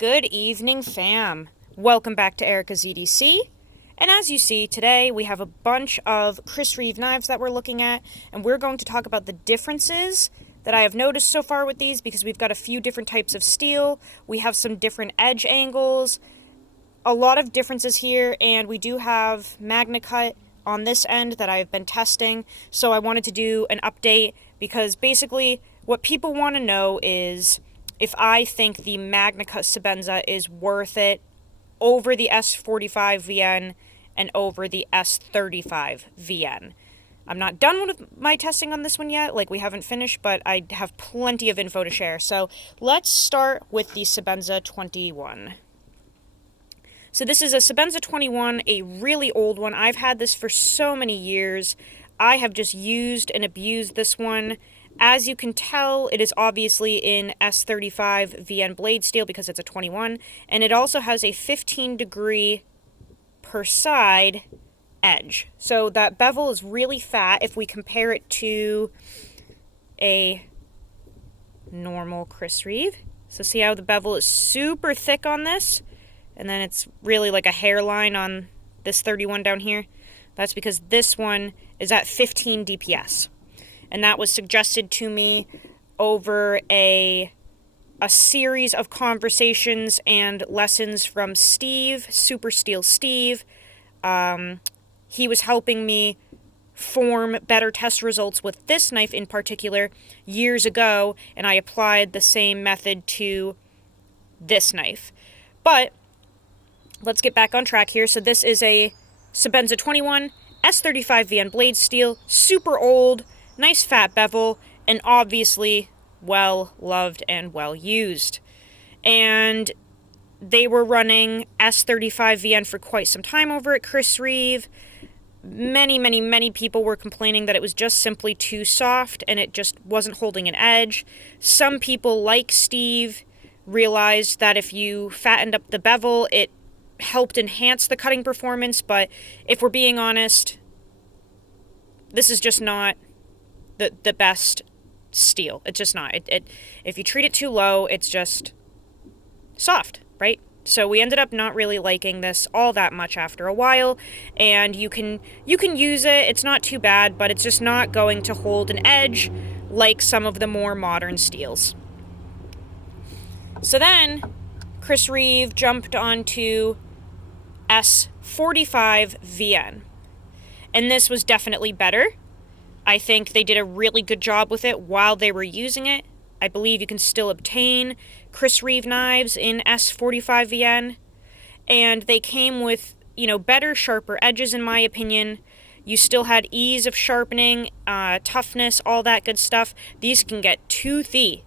Good evening, fam. Welcome back to Erica's EDC. And as you see, today we have a bunch of Chris Reeve knives that we're looking at, and we're going to talk about the differences that I have noticed so far with these because we've got a few different types of steel, we have some different edge angles, a lot of differences here, and we do have MagnaCut on this end that I've been testing, so I wanted to do an update because basically what people want to know is if I think the MagnaCut Sebenza is worth it over the S45 VN and over the S35 VN. I'm not done with my testing on this one yet, like we haven't finished, but I have plenty of info to share. So let's start with the Sebenza 21. So this is a Sebenza 21, a really old one. I've had this for so many years. I have just used and abused this one. As you can tell, it is obviously in S35 VN blade steel because it's a 21, and it also has a 15 degree per side edge. So that bevel is really fat if we compare it to a normal Chris Reeve. So see how the bevel is super thick on this, and then it's really like a hairline on this 31 down here? That's because this one is at 15 DPS. And that was suggested to me over a series of conversations and lessons from Steve, Super Steel Steve. He was helping me form better test results with this knife in particular years ago, and I applied the same method to this knife. But let's get back on track here. So this is a Sebenza 21, S35 VN blade steel, super old, nice fat bevel, and obviously well loved and well used. And they were running S35 VN for quite some time over at Chris Reeve. Many people were complaining that it was just simply too soft and it just wasn't holding an edge. Some people, like Steve, realized that if you fattened up the bevel, it helped enhance the cutting performance, but if we're being honest, this is just not the best steel. It's just not. If you treat it too low, it's just soft, right? So we ended up not really liking this all that much after a while, and you can use it. It's not too bad, but it's just not going to hold an edge like some of the more modern steels. So then Chris Reeve jumped onto S45 VN, and this was definitely better. I think they did a really good job with it while they were using it. I believe you can still obtain Chris Reeve knives in S45 VN, and they came with, better, sharper edges in my opinion. You still had ease of sharpening, toughness, all that good stuff. These can get toothy.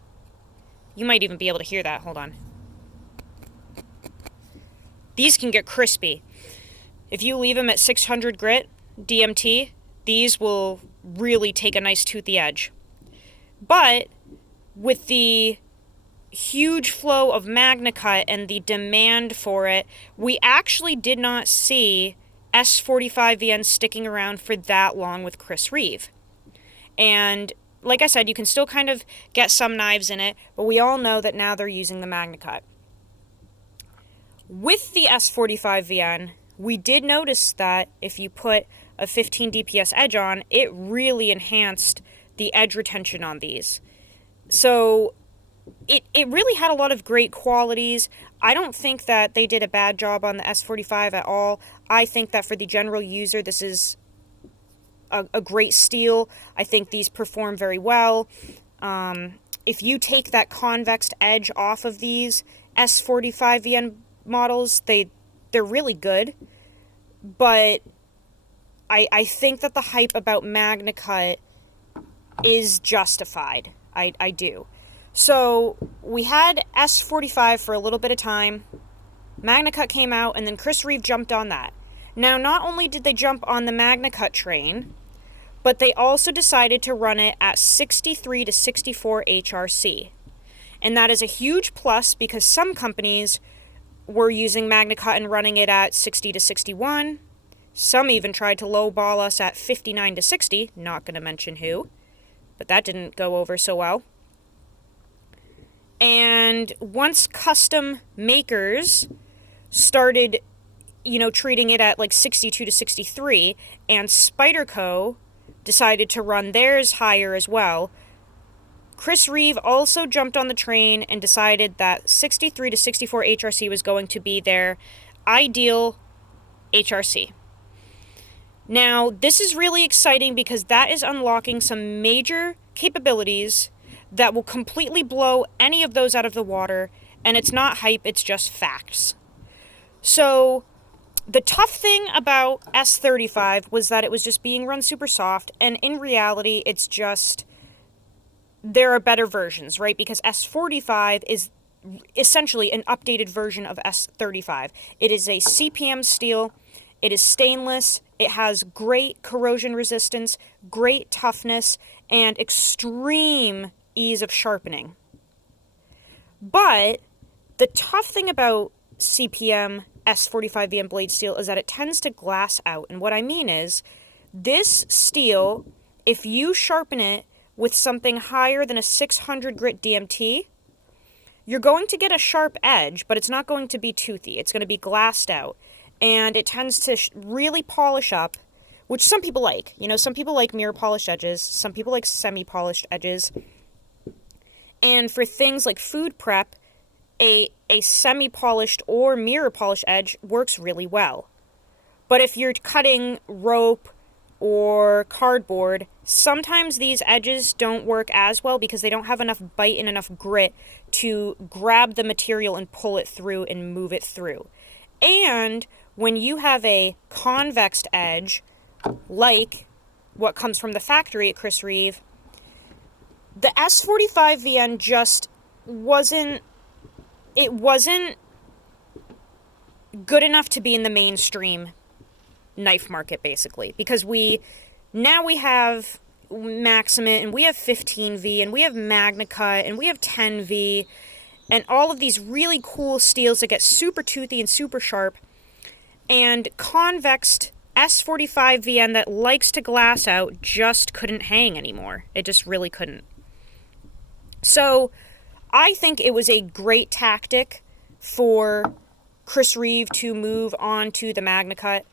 You might even be able to hear that. Hold on. These can get crispy. If you leave them at 600 grit DMT, these will really take a nice toothy edge. But with the huge flow of MagnaCut and the demand for it, we actually did not see S45 VN sticking around for that long with Chris Reeve. And like I said, you can still kind of get some knives in it, but we all know that now they're using the MagnaCut. With the S45 VN, we did notice that if you put a 15 DPS edge on, it really enhanced the edge retention on these. So it really had a lot of great qualities. I don't think that they did a bad job on the S45 at all. I think that for the general user, this is a great steel. I think these perform very well. If you take that convexed edge off of these S45 VN models, they're really good. But I think that the hype about MagnaCut is justified. I do. So we had S45 for a little bit of time. MagnaCut came out, and then Chris Reeve jumped on that. Now, not only did they jump on the MagnaCut train, but they also decided to run it at 63 to 64 HRC. And that is a huge plus because some companies were using MagnaCut and running it at 60 to 61. Some even tried to lowball us at 59 to 60, not going to mention who, but that didn't go over so well. And once custom makers started, treating it at like 62 to 63, and Spyderco decided to run theirs higher as well, Chris Reeve also jumped on the train and decided that 63 to 64 HRC was going to be their ideal HRC. Now, this is really exciting because that is unlocking some major capabilities that will completely blow any of those out of the water, and it's not hype, it's just facts. So, the tough thing about S35 was that it was just being run super soft, and in reality, it's just, there are better versions, right? Because S45 is essentially an updated version of S35. It is a CPM steel, it is stainless, it has great corrosion resistance, great toughness, and extreme ease of sharpening. But the tough thing about CPM S45VN blade steel is that it tends to glass out. And what I mean is, this steel, if you sharpen it with something higher than a 600 grit DMT, you're going to get a sharp edge, but it's not going to be toothy. It's going to be glassed out. And it tends to really polish up, which some people like. Some people like mirror polished edges. Some people like semi-polished edges. And for things like food prep, a semi-polished or mirror polished edge works really well. But if you're cutting rope or cardboard, sometimes these edges don't work as well because they don't have enough bite and enough grit to grab the material and pull it through and move it through. And when you have a convex edge, like what comes from the factory at Chris Reeve, the S45VN just wasn't good enough to be in the mainstream knife market, basically, because we have Maximum, and we have 15V, and we have MagnaCut, and we have 10V, and all of these really cool steels that get super toothy and super sharp, and convexed S45VN that likes to glass out just couldn't hang anymore. It just really couldn't. So I think it was a great tactic for Chris Reeve to move on to the MagnaCut.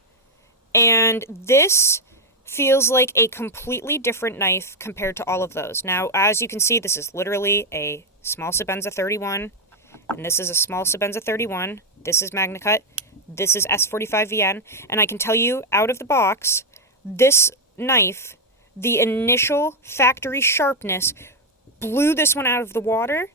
And this feels like a completely different knife compared to all of those. Now, as you can see, this is literally a small Sebenza 31. And this is a small Sebenza 31. This is MagnaCut. This is S45VN. And I can tell you, out of the box, this knife, the initial factory sharpness blew this one out of the water.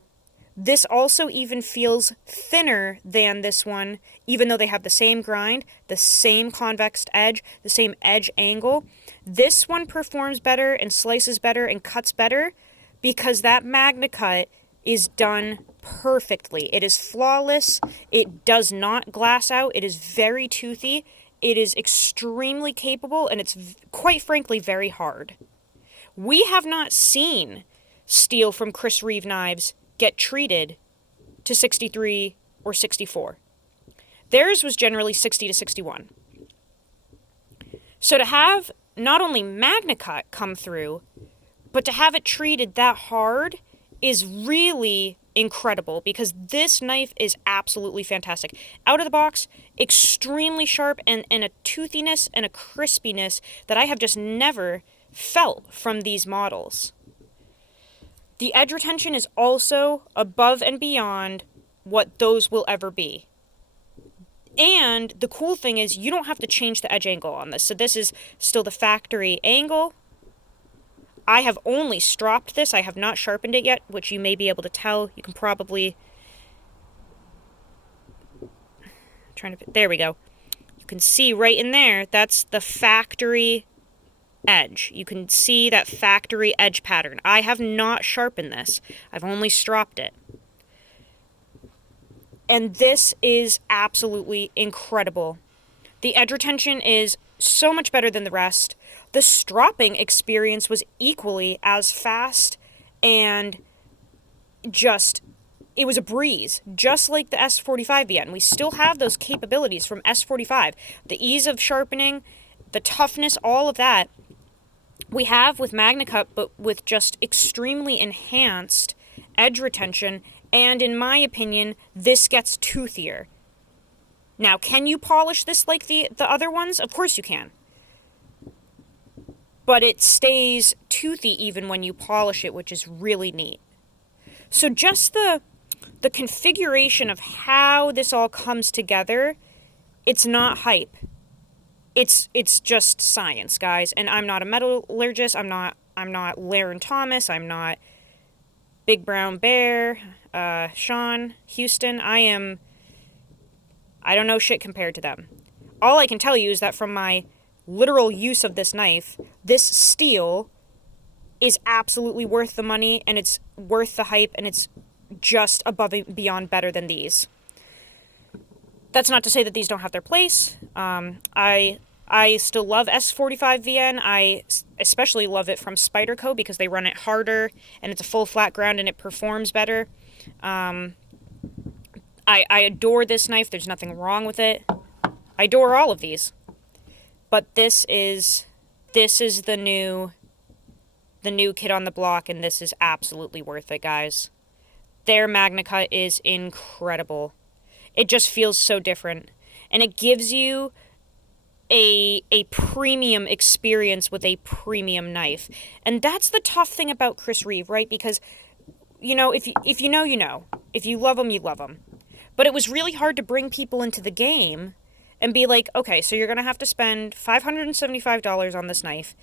This also even feels thinner than this one, even though they have the same grind, the same convex edge, the same edge angle. This one performs better and slices better and cuts better because that MagnaCut is done perfectly. It is flawless. It does not glass out. It is very toothy. It is extremely capable, and it's quite frankly very hard. We have not seen steel from Chris Reeve knives get treated to 63 or 64. Theirs was generally 60 to 61. So to have not only MagnaCut come through, but to have it treated that hard is really incredible because this knife is absolutely fantastic. Out of the box, extremely sharp and a toothiness and a crispiness that I have just never felt from these models. The edge retention is also above and beyond what those will ever be. And the cool thing is you don't have to change the edge angle on this. So this is still the factory angle. I have only stropped this. I have not sharpened it yet, which you may be able to tell. You can probably... There we go. You can see right in there, that's the factory edge. You can see that factory edge pattern. I have not sharpened this. I've only stropped it. And this is absolutely incredible. The edge retention is so much better than the rest. The stropping experience was equally as fast and it was a breeze, just like the S45VN. We still have those capabilities from S45. The ease of sharpening, the toughness, all of that we have with MagnaCut, but with just extremely enhanced edge retention And in my opinion, this gets toothier. Now, can you polish this like the other ones? Of course you can. But it stays toothy even when you polish it, which is really neat. So just the configuration of how this all comes together, it's not hype. It's just science, guys. And I'm not a metallurgist. I'm not Laren Thomas. I'm not Big Brown Bear, Sean Houston. I don't know shit compared to them. All I can tell you is that from my literal use of this knife, this steel is absolutely worth the money, and it's worth the hype, and it's just above and beyond better than these. That's not to say that these don't have their place. I still love S45VN. I especially love it from Spyderco because they run it harder, and it's a full flat ground, and it performs better. I adore this knife. There's nothing wrong with it. I adore all of these. But this is the new kid on the block, and this is absolutely worth it, guys. Their MagnaCut is incredible. It just feels so different, and it gives you a premium experience with a premium knife. And that's the tough thing about Chris Reeve, right? Because, if you know, you know. If you love them, you love them. But it was really hard to bring people into the game and be like, okay, so you're going to have to spend $575 on this knife.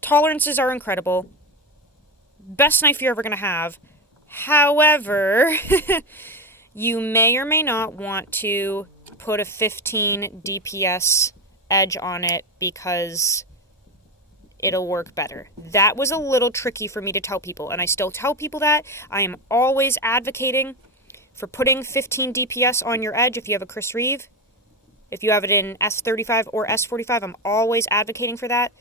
Tolerances are incredible. Best knife you're ever going to have. However, you may or may not want to put a 15 DPS edge on it because it'll work better. That was a little tricky for me to tell people, and I still tell people that. I am always advocating for putting 15 DPS on your edge if you have a Chris Reeve. If you have it in S35 or S45, I'm always advocating for that.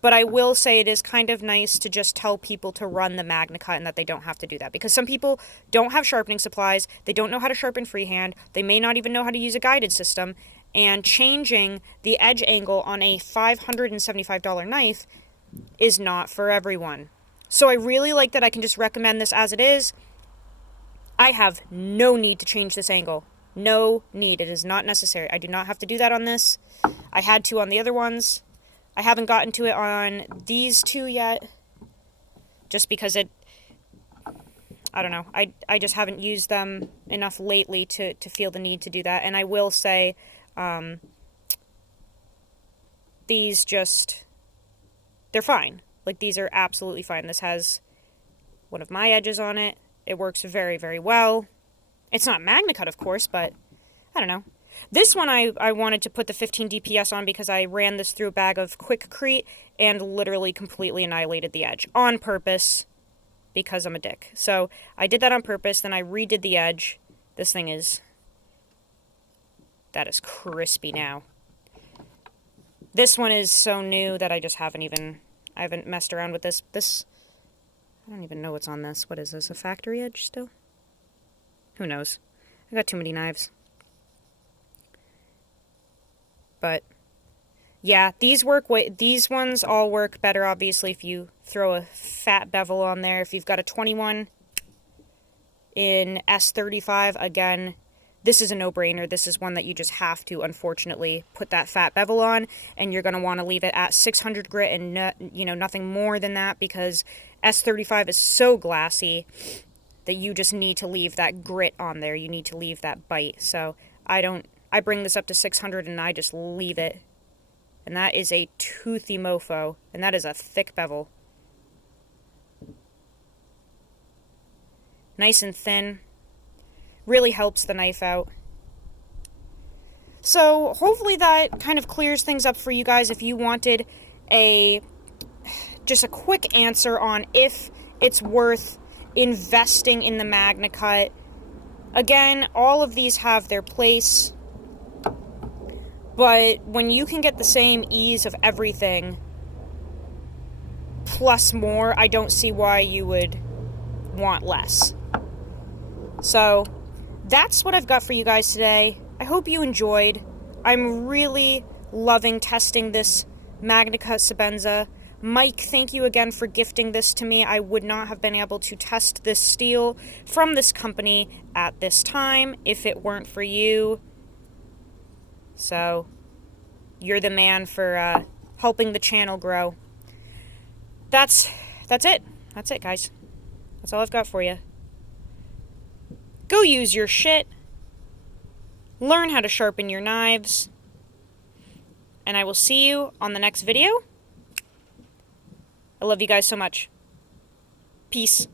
But I will say it is kind of nice to just tell people to run the MagnaCut and that they don't have to do that. Because some people don't have sharpening supplies, they don't know how to sharpen freehand, they may not even know how to use a guided system, and changing the edge angle on a $575 knife is not for everyone. So I really like that I can just recommend this as it is. I have no need to change this angle. No need. It is not necessary. I do not have to do that on this. I had to on the other ones. I haven't gotten to it on these two yet. Just because I don't know. I just haven't used them enough lately to feel the need to do that. And I will say, these just, they're fine. Like, these are absolutely fine. This has one of my edges on it. It works very, very well. It's not MagnaCut, of course, but I don't know. This one I wanted to put the 15 DPS on because I ran this through a bag of Quickcrete and literally completely annihilated the edge on purpose because I'm a dick. So I did that on purpose, then I redid the edge. This thing is, that is crispy now. This one is so new that I just haven't messed around with this. I don't even know what's on this. What is this, a factory edge still? Who knows? I got too many knives. But yeah, these ones all work better, obviously, if you throw a fat bevel on there. If you've got a 21 in S35, again, this is a no-brainer. This is one that you just have to, unfortunately, put that fat bevel on, and you're going to want to leave it at 600 grit and nothing more than that, because S35 is so glassy that you just need to leave that grit on there. You need to leave that bite. So I bring this up to 600 and I just leave it. And that is a toothy mofo, and that is a thick bevel. Nice and thin. Really helps the knife out. So hopefully that kind of clears things up for you guys if you wanted just a quick answer on if it's worth investing in the MagnaCut. Again, all of these have their place, but when you can get the same ease of everything plus more, I don't see why you would want less. So that's what I've got for you guys today. I hope you enjoyed. I'm really loving testing this MagnaCut Sebenza. Mike, thank you again for gifting this to me. I would not have been able to test this steel from this company at this time if it weren't for you. So, you're the man for helping the channel grow. That's it. That's it, guys. That's all I've got for you. Go use your shit. Learn how to sharpen your knives. And I will see you on the next video. I love you guys so much. Peace.